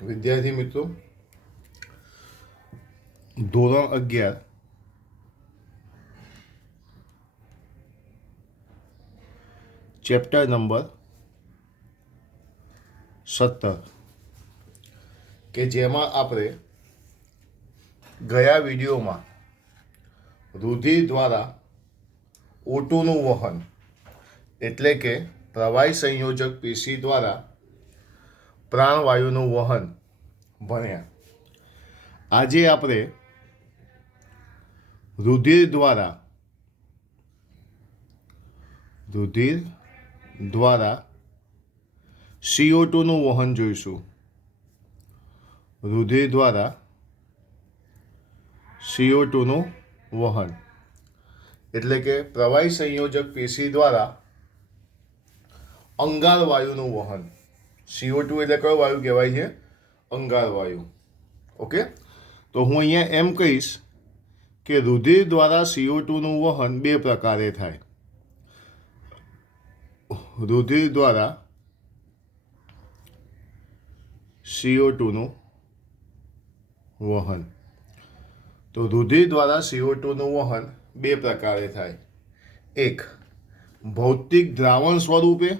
વિદ્યાર્થી મિત્રો, ધોરણ 11 ચેપ્ટર નંબર 17 કે જેમાં આપણે ગયા વિડીયોમાં રુધિર દ્વારા O2નું વહન એટલે કે પ્રવાહી સંયોજક પેશી દ્વારા પ્રાણવાયુનું વહન ભણ્યા. આજે આપણે રુધિર દ્વારા CO2નું વહન જોઈશું. રુધિર દ્વારા CO2નું વહન એટલે કે પ્રવાહી સંયોજક પેશી દ્વારા અંગાર વાયુનું વહન. CO2 એટલે કયો વાયુ કહેવાય છે? અંગાર વાયુ. ઓકે, તો હું અહીંયા એમ કહીશ કે રુધિર દ્વારા CO2નું વહન બે પ્રકારે થાય. રુધિર દ્વારા CO2નું વહન. તો રુધિર દ્વારા CO2નું વહન બે પ્રકારે થાય. એક, ભૌતિક દ્રાવણ સ્વરૂપે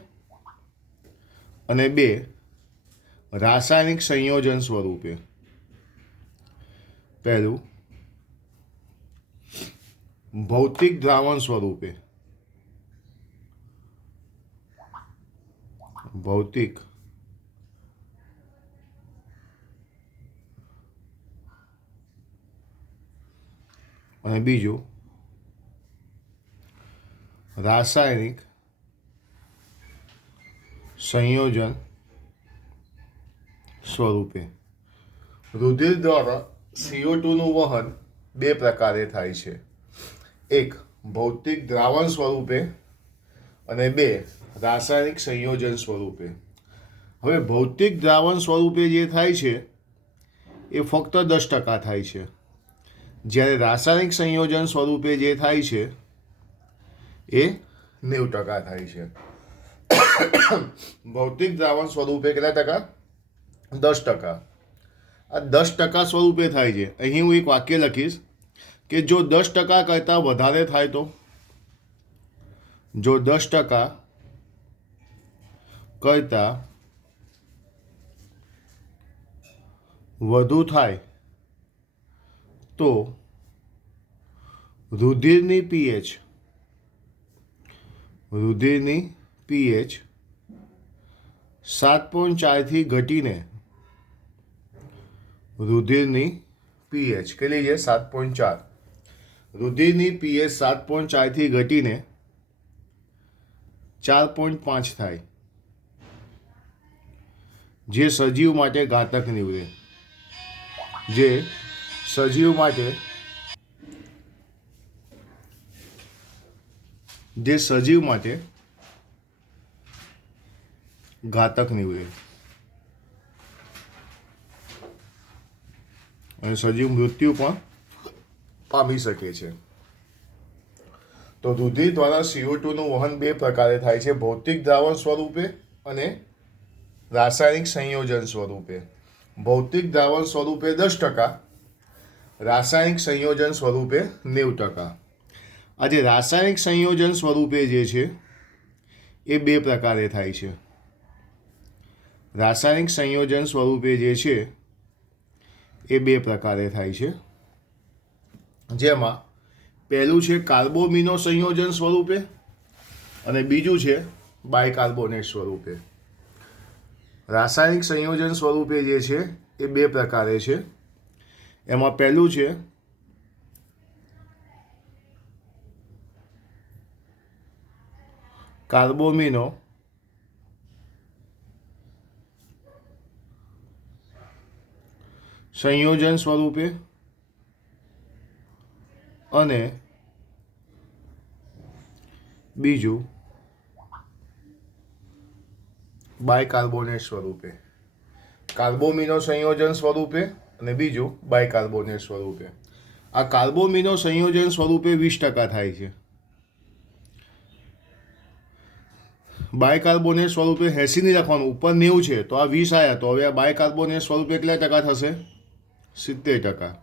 અને બે, રાસાયણિક સંયોજન સ્વરૂપે. પહેલું, ભૌતિક દ્રાવણ સ્વરૂપે. ભૌતિક અને બીજું રાસાયણિક સંયોજન સ્વરૂપે. રુધિર દ્વારા CO2નું વહન બે પ્રકારે થાય છે. એક, ભૌતિક દ્રાવણ સ્વરૂપે અને બે, રાસાયણિક સંયોજન સ્વરૂપે. હવે ભૌતિક દ્રાવણ સ્વરૂપે જે થાય છે એ ફક્ત 10% થાય છે, જ્યારે રાસાયણિક સંયોજન સ્વરૂપે જે થાય છે એ 90% થાય છે. ભૌતિક દ્રાવણ સ્વરૂપે કેટલા ટકા? 10%. આ 10% સ્વરૂપે થાય છે. અહીં હું એક વાક્ય લખીશ કે જો 10% કરતાં વધારે થાય તો, જો 10% કરતાં વધુ થાય તો રુધિરની pH 7.4 થી ઘટીને રુધિરની pH કેટલી છે? 7.4. રુધિરની pH 7.4 થી ઘટીને 4.5 થાય, જે સજીવ માટે ઘાતક નીવડે. જે સજીવ માટે ઘાતક નીવડે અને સજીવ મૃત્યુ પણ પામી શકે છે. તો રુધિર દ્વારા CO2નું વહન બે પ્રકારે થાય છે, ભૌતિક દ્રાવણ સ્વરૂપે અને રાસાયણિક સંયોજન સ્વરૂપે. ભૌતિક દ્રાવણ સ્વરૂપે 10%, રાસાયણિક સંયોજન સ્વરૂપે 90%. આજે રાસાયણિક સંયોજન સ્વરૂપે જે છે એ બે પ્રકારે થાય છે. રાસાયણિક સંયોજન સ્વરૂપે જે છે એ બે પ્રકારે થાય છે, જેમાં પહેલું છે કાર્બોમિનો સંયોજન સ્વરૂપે અને બીજું છે બાયકાર્બોનેટ સ્વરૂપે. રાસાયણિક સંયોજન સ્વરૂપે જે છે એ બે પ્રકારે છે. એમાં પહેલું છે કાર્બોમિનો સંયોજન સ્વરૂપે અને બીજું બાયકાર્બોનેટ સ્વરૂપે. કાર્બોમિનો સંયોજન સ્વરૂપે અને બીજું બાયકાર્બોનેટ સ્વરૂપે. આ કાર્બોમિનો સંયોજન સ્વરૂપે 20% થાય છે, બાયકાર્બોનેટ સ્વરૂપે 80 નહીં લખવાનું, ઉપર 90 છે તો આ 20 આવ્યા, તો હવે આ બાયકાર્બોનેટ સ્વરૂપે કેટલા ટકા થશે? 70%.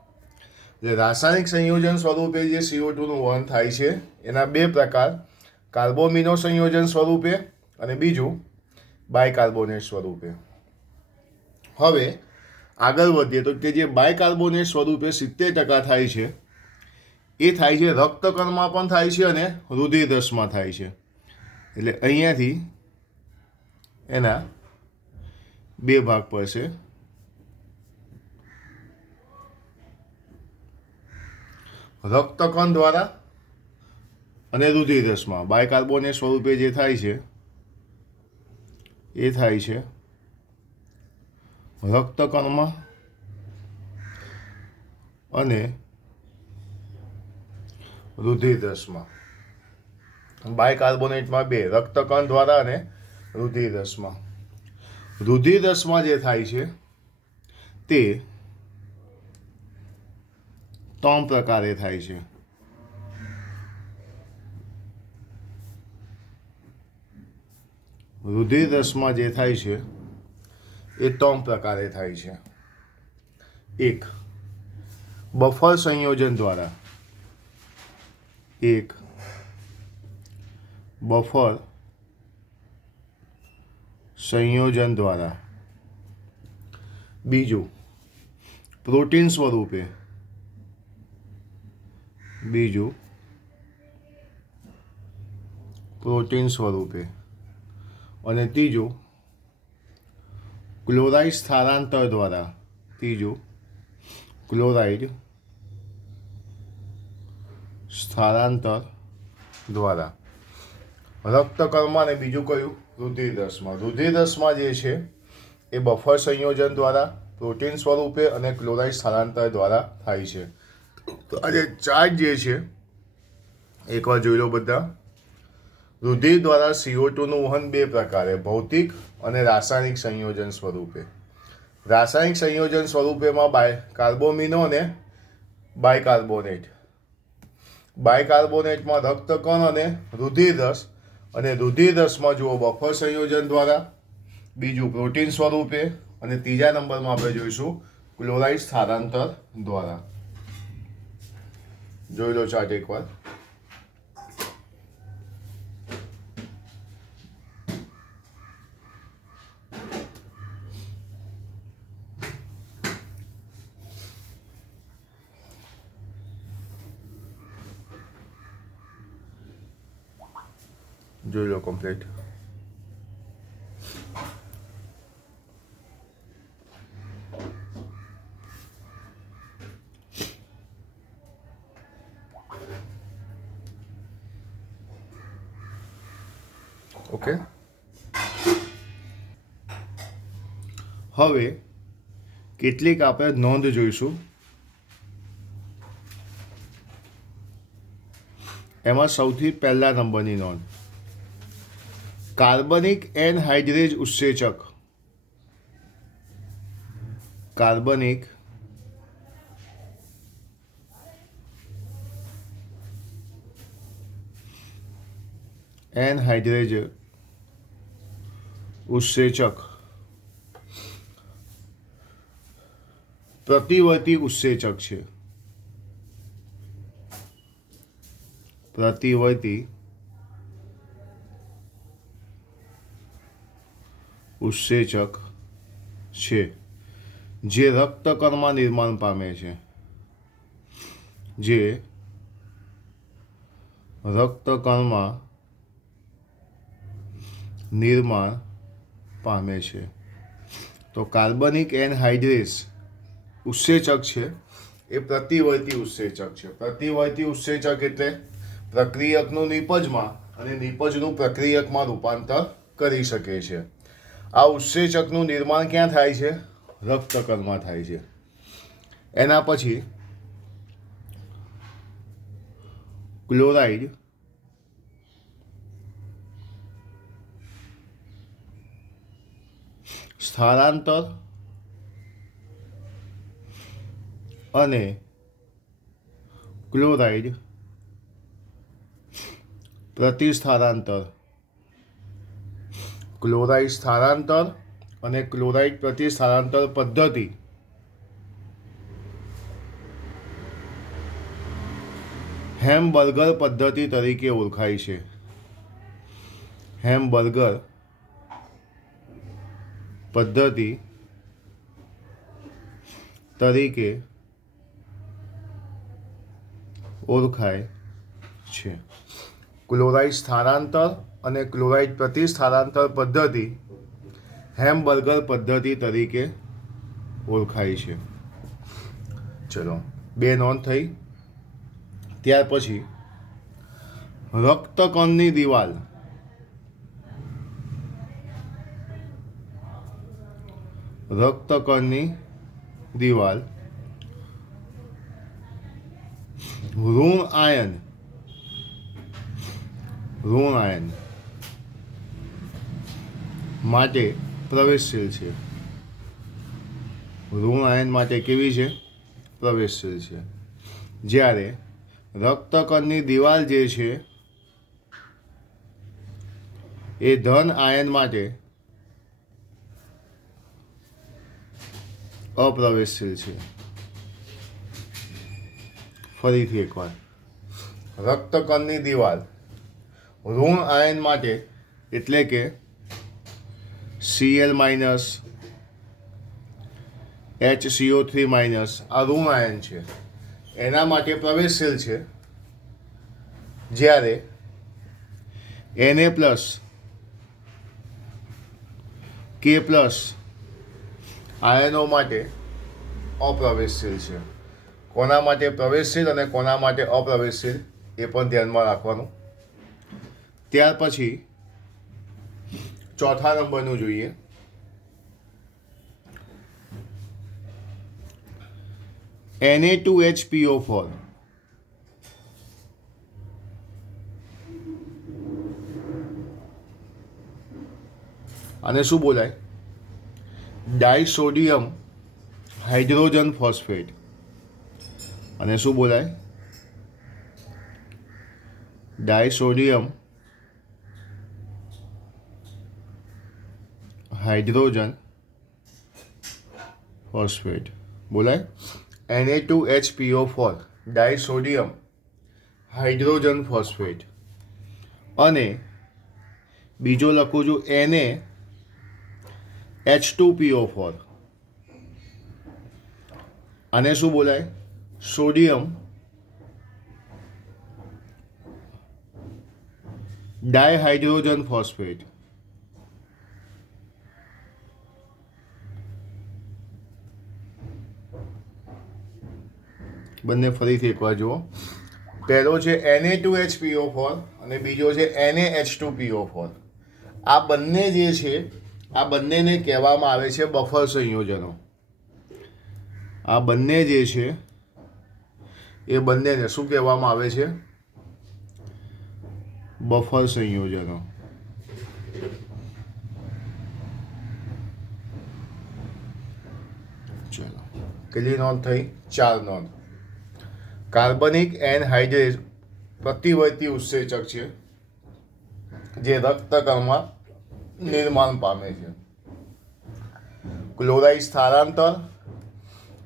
એટલે રાસાયણિક સંયોજન સ્વરૂપે જે CO2 નું વહન થાય છે એના બે પ્રકાર, કાર્બોમિનો સંયોજન સ્વરૂપે અને બીજું બાયકાર્બોનેટ સ્વરૂપે. હવે આગળ વધીએ તો કે જે બાયકાર્બોનેટ સ્વરૂપે 70% થાય છે એ થાય છે રક્તકણમાં પણ થાય છે અને રુધિરરસમાં થાય છે. એટલે અહીંયાથી એના બે ભાગ પડશે. રક્તકણ દ્વારા અને રુધિરરસમાં બાયકાર્બોનેટ સ્વરૂપે જે થાય છે એ થાય છે રક્તકણમાં અને રુધિરરસમાં. બાયકાર્બોનેટમાં બે, રક્તકણ દ્વારા અને રુધિરરસમાં. રુધિરરસમાં જે થાય છે તે 3 પ્રકારે થાય છે. રુધિરરસમાં જે થાય છે એ 3 પ્રકારે થાય છે. એક, બફર સંયોજન દ્વારા. એક બફર સંયોજન દ્વારા. બીજું, પ્રોટીન સ્વરૂપે. બીજું, પ્રોટીન સ્વરૂપે. અને ત્રીજું, ક્લોરાઇડ સ્થળાંતર દ્વારા. ત્રીજું, ક્લોરાઇડ સ્થળાંતર દ્વારા. રક્તકણમાં અને બીજું કયું? રુધિરરસમાં. રુધિરરસમાં જે છે એ બફર સંયોજન દ્વારા, પ્રોટીન સ્વરૂપે અને ક્લોરાઇડ સ્થળાંતર દ્વારા થાય છે. તો આ જે ચાર્ટ જે છે એકવાર જોઈ લો બધા. રુધિર દ્વારા CO2 નું વહન બે પ્રકારે, ભૌતિક અને રાસાયણિક સંયોજન સ્વરૂપે. રાસાયણિક સંયોજન સ્વરૂપેમાં કાર્બોમિનો અને બાયકાર્બોનેટ. બાયકાર્બોનેટમાં રક્તકણ અને રુધિરરસ, અને રુધિરરસમાં જુઓ બફર સંયોજન દ્વારા, બીજું પ્રોટીન સ્વરૂપે, અને ત્રીજા નંબરમાં આપણે જોઈશું ક્લોરાઇડ સ્થળાંતર દ્વારા. જોઈ લો ચાર્ટ એકવાર. જોઈ લો કમ્પ્લીટ. ઓકે. હવે કેટલીક આપણે નોંધ જોઈશું. એમાં સૌથી પહેલા નંબરની નોંધ, કાર્બનિક એનહાઇડ્રેજ ઉત્સેચક. કાર્બનિક એનહાઇડ્રેજ ઉત્સેચક પ્રતિવર્તી ઉત્સેચક છે. પ્રતિવર્તી ઉત્સેચક છે જે રક્તકણમાં નિર્માણ પામે છે. જે રક્તકણમાં નિર્માણ પામે છે. તો કાર્બનિક એનહાઇડ્રેસ ઉત્સેચક છે એ પ્રતિવર્તી ઉત્સેચક છે. પ્રતિવર્તી ઉત્સેચક એટલે પ્રક્રિયકનું નિપજમાં અને નિપજનું પ્રક્રિયકમાં રૂપાંતર કરી શકે છે. આ ઉત્સેચકનું નિર્માણ ક્યાં થાય છે? રક્તકણમાં થાય છે. એના પછી ક્લોરાઇડ સ્થળાંતર અને ક્લોરાઇડ પ્રતિસ્થળાંતર ક્લોરાઇડ સ્થળાંતર અને ક્લોરાઇડ પ્રતિસ્થળાંતર પદ્ધતિ હેમ્બર્ગર પદ્ધતિ તરીકે ઓળખાય છે. હેમ્બર્ગર પદ્ધતિ તરીકે ઓળખાય છે. ક્લોરાઇડ સ્થળાંતર અને ક્લોરાઇડ પ્રતિસ્થળાંતર પદ્ધતિ હેમ્બર્ગર પદ્ધતિ તરીકે ઓળખાય છે. ચલો, 2 નોંધ થઈ. ત્યાર પછી રક્તકણની દિવાલ. રક્તકણની દિવાલ ઋણ આયન માટે પ્રવેશશીલ છે. ઋણ આયન માટે કેવી છે? પ્રવેશશીલ છે. જ્યારે રક્તકણની દિવાલ જે છે એ ધન આયન માટે અપ્રવેશશીલ છે. ફરીથી એકવાર, રક્તકણની દિવાલ ઋણ આયન માટે એટલે કે Cl- HCO3- આ ઋણ આયન છે, એના માટે પ્રવેશશીલ છે. જ્યારે Na+, K+ આયનો માટે અપ્રવેશશીલ છે. કોના માટે પ્રવેશશીલ અને કોના માટે અપ્રવેશશીલ એ પણ ધ્યાનમાં રાખવાનું. ત્યાર પછી ચોથા નંબરનું જોઈએ. Na2HPO4. આને શું બોલાય? ડાયસોડિયમ હાઇડ્રોજન ફોસ્ફેટ. અને શું બોલાય? ડાયસોડિયમ હાઇડ્રોજન ફોસ્ફેટ બોલાય. Na2HPO4 ડાયસોડિયમ hydrogen phosphate. અને બીજો લખું છું NaH2PO4. આને શું બોલાય? Sodium dihydrogen phosphate. બંને ફરીથી એકવાર જુઓ. પહેલો છે Na2HPO4 અને બીજો છે NaH2PO4. આ બંને જે છે, આ બંનેને કહેવામાં આવે છે બફર સંયોજનો. આ બંને જે છે એ બંનેને શું કહેવામાં આવે છે? બફર સંયોજનો. ચલો, કેટલી નોંધ થઈ? 4 નોંધ. કાર્બનિક એનહાઇડ્રેટ પ્રતિવર્તી ઉત્સેચક છે જે રક્તકણમાં નિર્માણ પામે છે. ક્લોરાઇડ સ્થળાંતર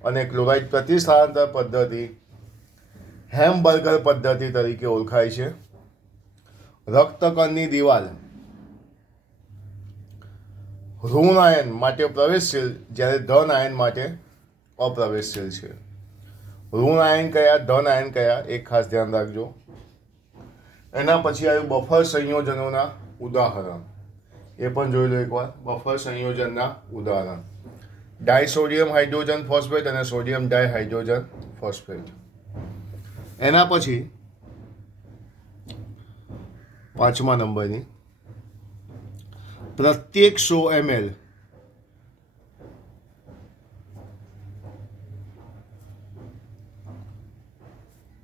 અને ક્લોરાઇડ પ્રતિસ્થળાંતર પદ્ધતિ હેમ્બર્ગર પદ્ધતિ તરીકે ઓળખાય છે. રક્તકણની દિવાલ ઋણ આયન માટે પ્રવેશશીલ, જ્યારે ધન આયન માટે અપ્રવેશશીલ છે. ઋણ આયન કયા, ધન આયન કયા, એક ખાસ ધ્યાન રાખજો. એના પછી આવ્યું બફર સંયોજનોના ઉદાહરણ. એ પણ જોઈ લો એકવાર. બફર સંયોજનના ઉદાહરણ ડાયસોડિયમ હાઇડ્રોજન ફોસ્ફેટ અને સોડિયમ ડાયહાઇડ્રોજન ફોસ્ફેટ. એના પછી 5મા નંબરની પ્રત્યેક 100 ml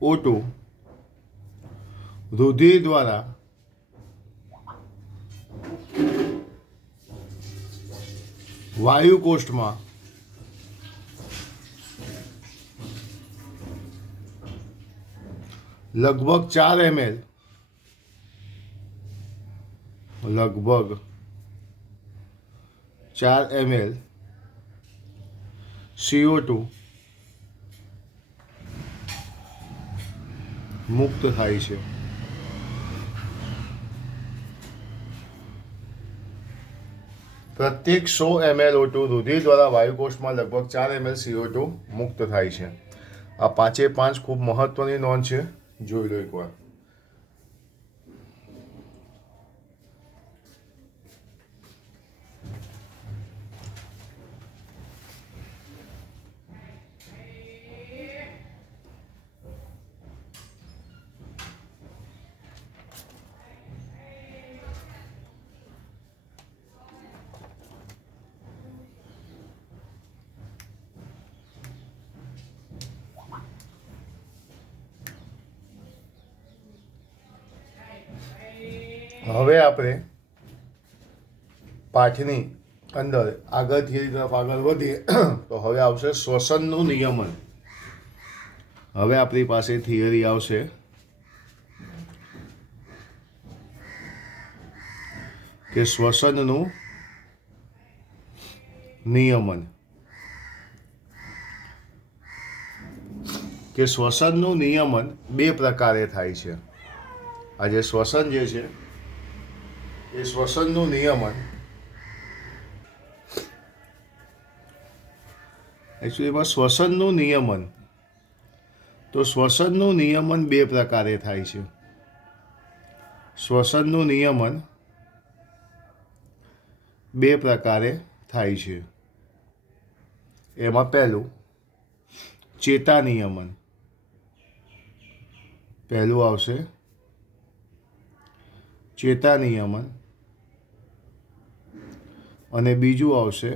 O2 રુધિર દ્વારા વાયુકોષ્ઠમાં લગભગ 4 ml 4 ml CO2 મુક્ત થાય છે. પ્રત્યેક 100 ml O2 રુધિર દ્વારા વાયુકોષમાં લગભગ 4 ml CO2 મુક્ત થાય છે. આ 5 ખૂબ મહત્વની નોંધ છે, જોઈ લો એકવાર. હવે આપણે પાઠની અંદર આગળ થિયરી તરફ આગળ વધીએ તો હવે આવશે શ્વસનનું નિયમન. હવે આપણી પાસે થિયરી આવશે કે શ્વસનનું નિયમન. કે શ્વસનનું નિયમન 2 પ્રકારે થાય છે. આ જે શ્વસન જે છે એ શ્વસનનું નિયમન એકચ્યુઅલીમાં શ્વસનનું નિયમન તો શ્વસનનું નિયમન 2 પ્રકારે થાય છે. શ્વસનનું નિયમન 2 પ્રકારે થાય છે. એમાં પહેલું ચેતા નિયમન. પહેલું આવશે ચેતા નિયમન અને બીજું આવશે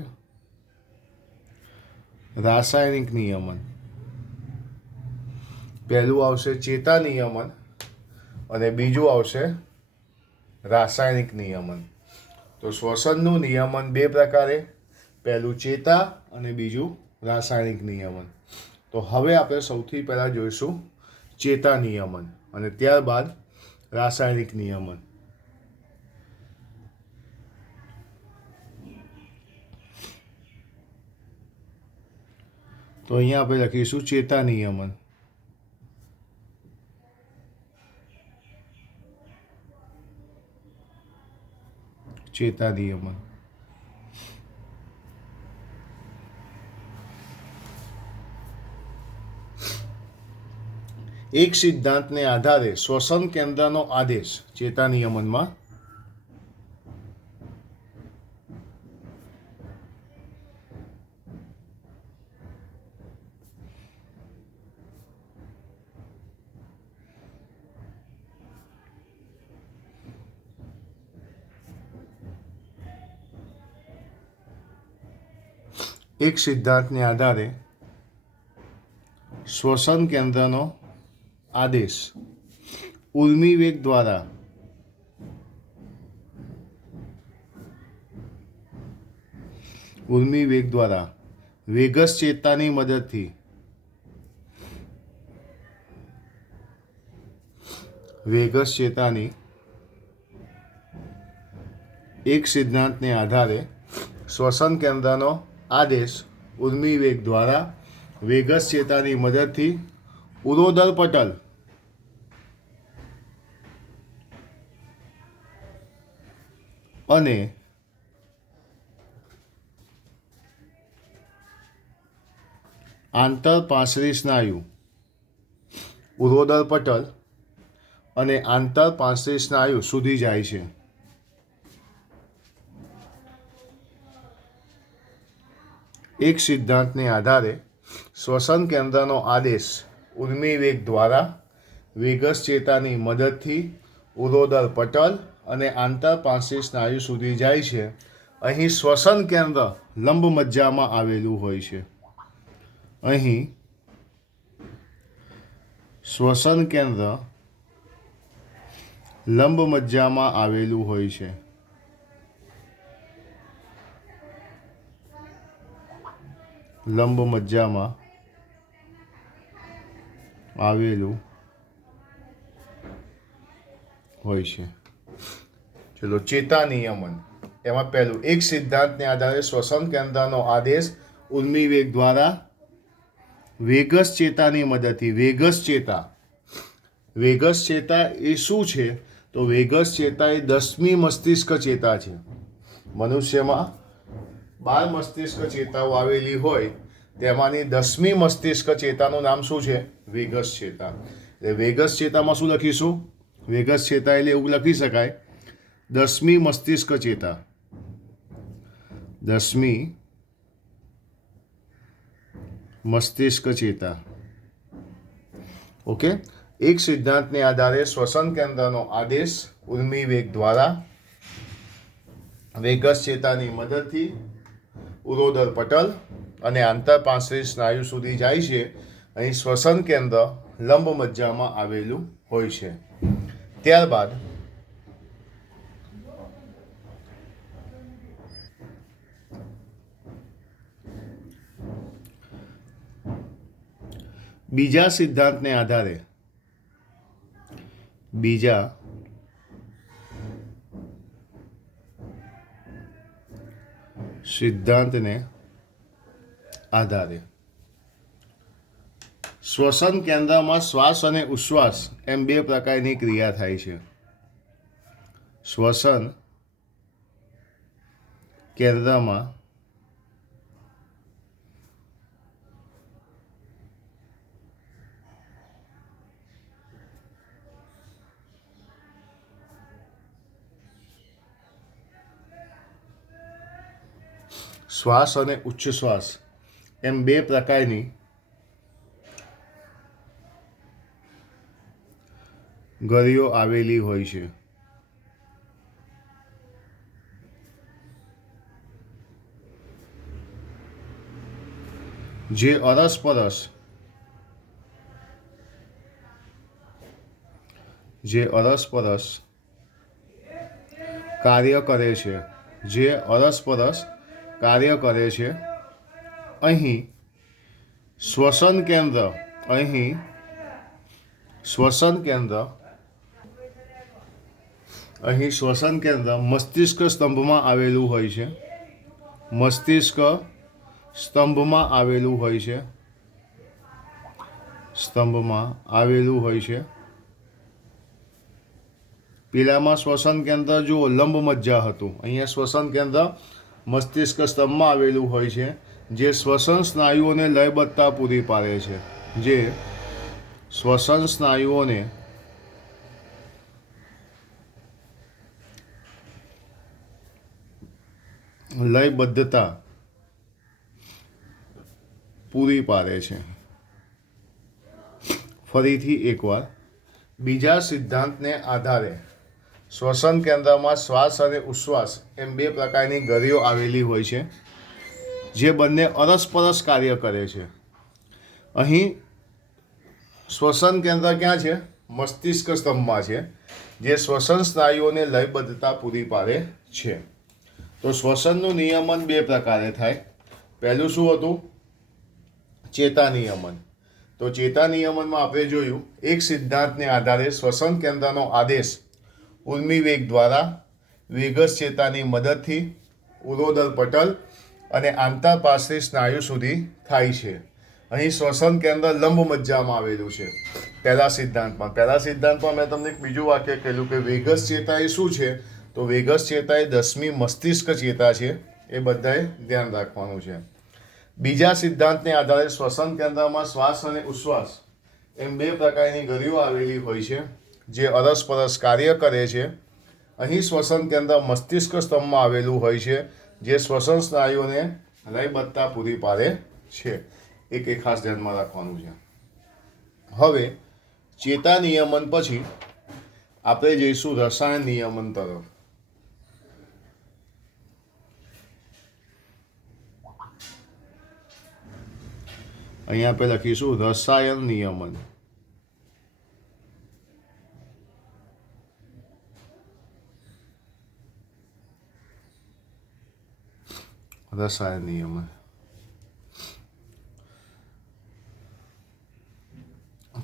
રાસાયણિક નિયમન. પહેલું આવશે ચેતા નિયમન અને બીજું આવશે રાસાયણિક નિયમન. તો શ્વસનનું નિયમન 2 પ્રકારે, પહેલું ચેતા અને બીજું રાસાયણિક નિયમન. તો હવે આપણે સૌથી પહેલાં જોઈશું ચેતા નિયમન અને ત્યારબાદ રાસાયણિક નિયમન. તો અહીંયા આપણે લખીશું ચેતા નિયમન. ચેતા નિયમન. એક સિદ્ધાંતને આધારે શ્વસન કેન્દ્રનો આદેશ ચેતા નિયમનમાં એક સિદ્ધાંતને આધારે શ્વસન કેન્દ્રનો આદેશ ઉર્મિવેગ દ્વારા વેગસ ચેતાની મદદથી એક સિદ્ધાંતને આધારે શ્વસન કેન્દ્રનો આદેશ ઉર્મિવેગ દ્વારા વેગસ ચેતાની મદદથી ઉરોદર પટલ અને આંતરપાંસળી સ્નાયુ ઉરોદર પટલ અને આંતરપાંસળી સ્નાયુ સુધી જાય છે. એક સિદ્ધાંતને આધારે શ્વસન કેન્દ્રનો આદેશ ઉર્મિવેગ દ્વારા વેગસ ચેતાની મદદથી ઉરોદર પટલ અને આંતરપાંસળી સ્નાયુ સુધી જાય છે. અહીં શ્વસન કેન્દ્ર લંબ મજ્જામાં આવેલું હોય છે. અહીં શ્વસન કેન્દ્ર લંબ મજ્જામાં આવેલું હોય છે. લંબ મજ્જામાં આવેલું હોય છે. ચલો ચેતા નિયમન એમાં પહેલું, એક સિદ્ધાંતને આધારે શ્વસન કેન્દ્રનો આદેશ ઉર્મિ વેગ દ્વારા વેગસ ચેતાની મદદથી, વેગસ ચેતા એ શું છે? તો વેગસ ચેતા એ 10મી મસ્તિષ્ક ચેતા છે. મનુષ્યમાં 12 મસ્તિષ્ક ચેતાઓ આવેલી હોય તેમાંની 10મી મસ્તિષ્ક ચેતાનું નામ શું છે? વેગસ ચેતા. એટલે વેગસ ચેતામાં શું લખીશું? વેગસ ચેતા એટલે એવું લખી શકાય 10મી મસ્તિષ્ક ચેતા, 10મી મસ્તિષ્ક ચેતા. ઓકે. એક સિદ્ધાંતને આધારે શ્વસન કેન્દ્રનો આદેશ ઉર્મિ વેગ દ્વારા વેગસ ચેતાની મદદથી ઉરોદર પટલ અને આંતરપાંસળી સ્નાયુ સુધી જાય છે. અહીં શ્વસન કેન્દ્ર લંબ મજ્જામાં આવેલું હોય છે. ત્યારબાદ બીજા સિદ્ધાંતને આધારે શ્વસન કેન્દ્રમાં શ્વાસ અને ઉશ્વાસ એમ 2 પ્રકારની ક્રિયા થાય છે. શ્વસન કેન્દ્રમાં શ્વાસ અને ઉચ્છ્વાસ એમ 2 પ્રકારની ગળીઓ આવેલી હોય છે. જે અરસપરસ કાર્ય કરે છે. અહીં શ્વસન કેન્દ્ર મસ્તિષ્ક સ્તંભમાં આવેલું હોય છે. પેલામાં શ્વસન કેન્દ્ર જો લંબ મજ્જા હતું, અહીંયા શ્વસન કેન્દ્ર મસ્તિષ્ક સ્તંભમાં આવેલું હોય છે, જે શ્વસન સ્નાયુઓને લયબદ્ધતા પૂરી પાડે છે. લયબદ્ધતા પૂરી પાડે છે. ફરીથી એકવાર, બીજા સિદ્ધાંતને આધારે શ્વસન કેન્દ્રમાં શ્વાસ અને ઉશ્વાસ એમ 2 પ્રકારની ગળીઓ આવેલી હોય છે, જે બંને અરસપરસ કાર્ય કરે છે. અહીં શ્વસન કેન્દ્ર ક્યાં છે? મસ્તિષ્ક સ્તંભમાં છે, જે શ્વસન સ્નાયુઓને લયબદ્ધતા પૂરી પાડે છે. તો શ્વસનનું નિયમન 2 પ્રકારે થાય. પહેલું શું હતું? ચેતા નિયમન. તો ચેતા નિયમનમાં આપણે જોયું, એક સિદ્ધાંતને આધારે શ્વસન કેન્દ્રનો આદેશ ઉર્મિ વેગ દ્વારા વેગસ ચેતાની મદદથી ઉરોદર પટલ અને આંતરપાર્શ્વિક સ્નાયુ સુધી થાય છે. અહીં શ્વસન કેન્દ્ર લંબ મજ્જામાં આવેલું છે. પહેલા સિદ્ધાંતમાં મેં તમને એક બીજું વાક્ય કહેલું કે વેગસ ચેતા એ શું છે? તો વેગસ ચેતા એ 10મી મસ્તિષ્ક ચેતા છે. એ બધાએ ધ્યાન રાખવાનું છે. બીજા સિદ્ધાંતને આધારે શ્વસન કેન્દ્રમાં શ્વાસ અને ઉશ્વાસ એમ 2 પ્રકારની ગળીઓ આવેલી હોય છે, જે અરસપરસ કાર્ય કરે છે. અહીં શ્વસન કેન્દ્ર મસ્તિષ્ક સ્તંભમાં આવેલું હોય છે, જે શ્વસન સ્નાયુઓને લયબદ્ધતા પૂરી પાડે છે. એક ખાસ ધ્યાનમાં રાખવાનું છે. હવે ચેતા નિયમન પછી આપણે જઈશું રસાયણ નિયમન તરફ. અહીંયા આપણે લખીશું રસાયણ નિયમન.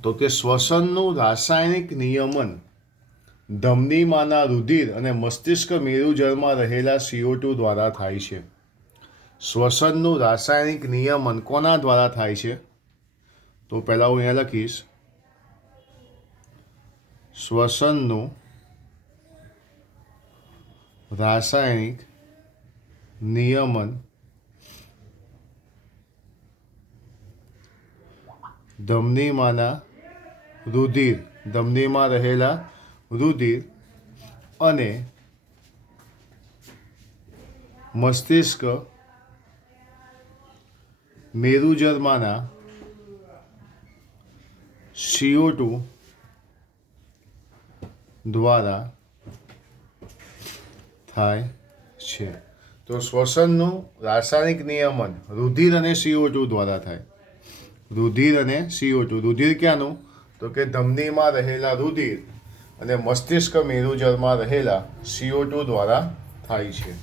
તો કે શ્વસનનું રાસાયણિક નિયમન ધમનીમાંના રુધિર અને મસ્તિષ્ક મેરુજળમાં રહેલા CO2 દ્વારા થાય છે. શ્વસનનું રાસાયણિક નિયમન કોના દ્વારા થાય છે? તો પહેલાં હું અહીંયા લખીશ શ્વસનનું રાસાયણિક નિયમન ધમનીમાંના રુધિર, ધમનીમાં રહેલા રુધિર અને મસ્તિષ્ક મેરુજળમાંના CO2 દ્વારા થાય છે. તો શ્વસનનું રાસાયણિક નિયમન રુધિર અને CO2 દ્વારા થાય. રુધિર અને CO2. રુધિર ક્યાંનું? તો કે ધમનીમાં રહેલા રુધિર અને મસ્તિષ્ક મેરુજળમાં રહેલા CO2 દ્વારા થાય છે.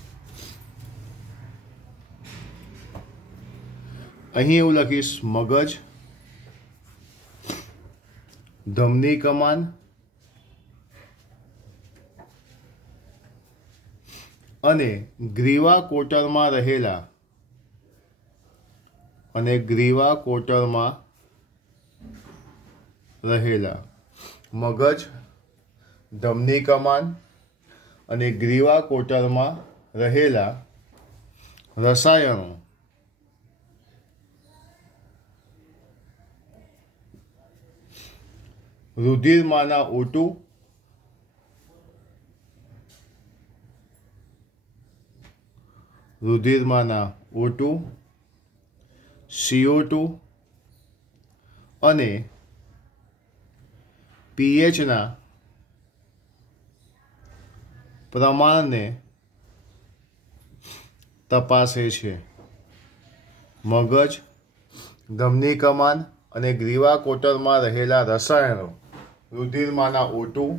અહીં એવું લખીશ મગજ, ધમની કમાન અને ગ્રીવા કોટરમાં રહેલા મગજ, ધમની કમાન અને ગ્રીવા કોટરમાં રહેલા રસાયણો રુધિરમાંના O2 CO2 અને pHના પ્રમાણને તપાસે છે. મગજ, ધમની કમાન અને ગ્રીવા કોટરમાં રહેલા રસાયણો રુધિરમાંના O2,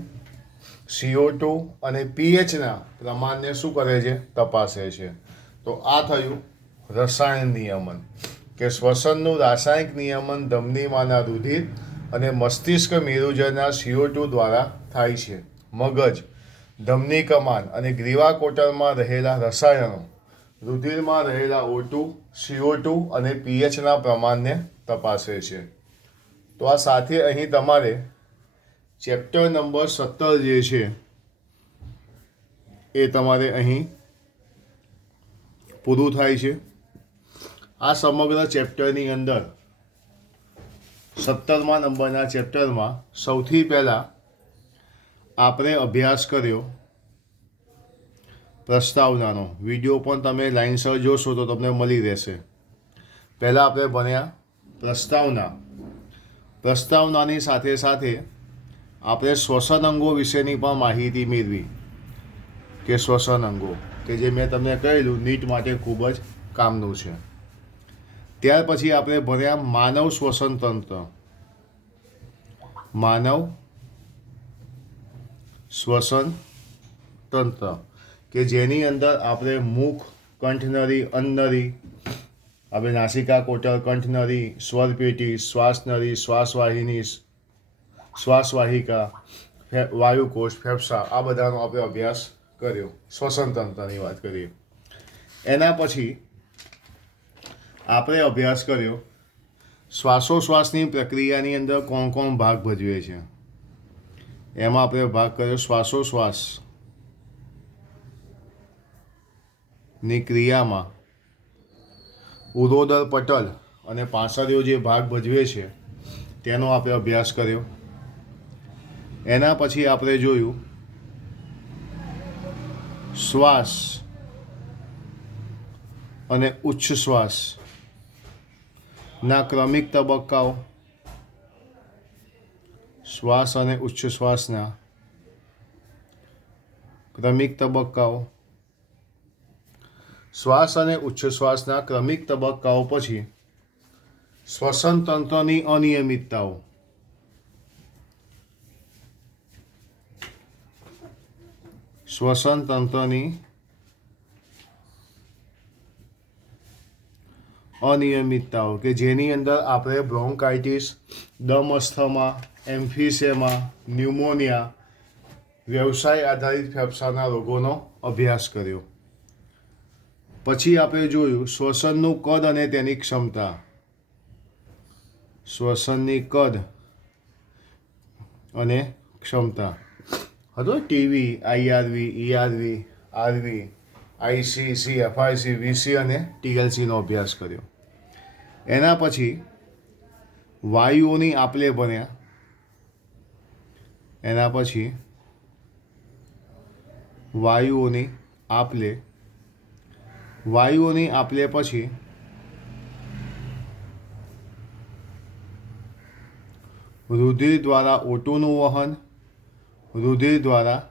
CO2 અને pHના પ્રમાણને શું કરે છે? તપાસે છે. તો આ થયું રસાયણ નિયમન, કે શ્વસનનું રાસાયણિક નિયમન ધમનીમાંના રુધિર અને મસ્તિષ્ક મેરુજળના CO2 દ્વારા થાય છે. મગજ, ધમની કમાન અને ગ્રીવા કોટરમાં રહેલા રસાયણો રુધિરમાં રહેલા O2, CO2 અને pHના પ્રમાણને તપાસે છે. તો આ સાથે અહીં તમારે ચેપ્ટર નંબર 17 જે છે એ તમારે અહીં પૂરું થાય છે. આ સમગ્ર ચેપ્ટરની અંદર 17મા નંબરના ચેપ્ટરમાં સૌથી પહેલાં આપણે અભ્યાસ કર્યો પ્રસ્તાવનાનો. વિડીયો પણ તમે લાઇનસર જોશો તો તમને મળી રહેશે. પહેલાં આપણે ભણ્યા પ્રસ્તાવનાની સાથે સાથે આપણે શ્વસન અંગો વિશેની પણ માહિતી મેળવી, કે શ્વસન અંગો કે જે મેં તમને કહેલું નીટ માટે ખૂબ જ કામનું છે. ત્યાર પછી આપણે ભણ્યા માનવ શ્વસન તંત્ર, કે જેની અંદર આપણે મુખ, કંઠનળી, અન્નનળી, આપણે નાસિકા કોટર, કંઠનળી, સ્વરપેટી, શ્વાસનળી, શ્વાસવાહિની, શ્વાસવાહિકા, વાયુકોષ, ફેફસા, આ બધાનો આપણે અભ્યાસ કર્યો. શ્વસન તંત્રની વાત કરીએ. એના પછી આપણે અભ્યાસ કર્યો શ્વાસોશ્વાસની પ્રક્રિયાની અંદર કોણ કોણ ભાગ ભજવે છે. એમાં આપણે ભાગ કર્યો શ્વાસોશ્વાસની ક્રિયામાં ઉરોદર પટલ અને પાંસળીઓ જે ભાગ ભજવે છે તેનો આપણે અભ્યાસ કર્યો. એના પછી આપણે જોયું શ્વાસ અને ઉચ્છ્વાસના ક્રમિક તબક્કાઓ. શ્વાસ અને ઉચ્છ્વાસના ક્રમિક તબક્કાઓ. શ્વાસ અને ઉચ્છ્વાસના ક્રમિક તબક્કાઓ પછી શ્વસન તંત્રની અનિયમિતતાઓ. શ્વસન તંત્રની અનિયમિતતાઓ કે જેની અંદર આપણે બ્રોન્કાઇટિસ, દમ અસ્થમા, એમ્ફીસેમા, ન્યુમોનિયા, વ્યવસાય આધારિત ફેફસાના રોગોનો અભ્યાસ કર્યો. પછી આપણે જોયું શ્વસનનું કદ અને તેની ક્ષમતા. શ્વસનની કદ અને ક્ષમતા હતો TV, IRV, ERV, RV, ICC, FIC, VC અને ટીએલસીનો અભ્યાસ કર્યો. એના પછી વાયુઓની આપલે ભણ્યા. એના પછી વાયુઓની આપલે પછી રુધિર દ્વારા O2નું વહન, રુધિર દ્વારા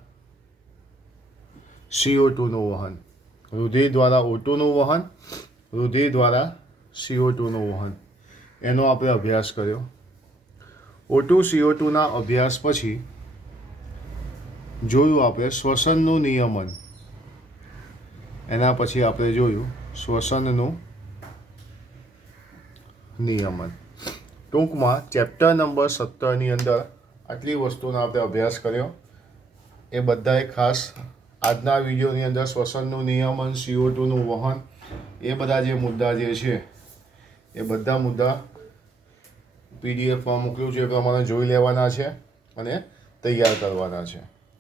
CO2નું વહન, રુધિર દ્વારા O2નું વહન, રુધિર દ્વારા CO2નું વહન, એનો આપણે અભ્યાસ કર્યો. O2 CO2ના અભ્યાસ પછી જોયું આપણે શ્વસનનું નિયમન. એના પછી આપણે જોયું શ્વસનનું નિયમન. ટૂંકમાં ચેપ્ટર નંબર 17ની અંદર આટલી વસ્તુનો આપણે અભ્યાસ કર્યો. એ બધાએ ખાસ આજના વિડીયોની અંદર શ્વસનનું નિયમન, CO2નું વહન, એ બધા જે મુદ્દા જે છે એ બધા મુદ્દા પીડીએફમાં મોકલ્યું છે એ પ્રમાણે જોઈ લેવાના છે અને તૈયાર કરવાના છે.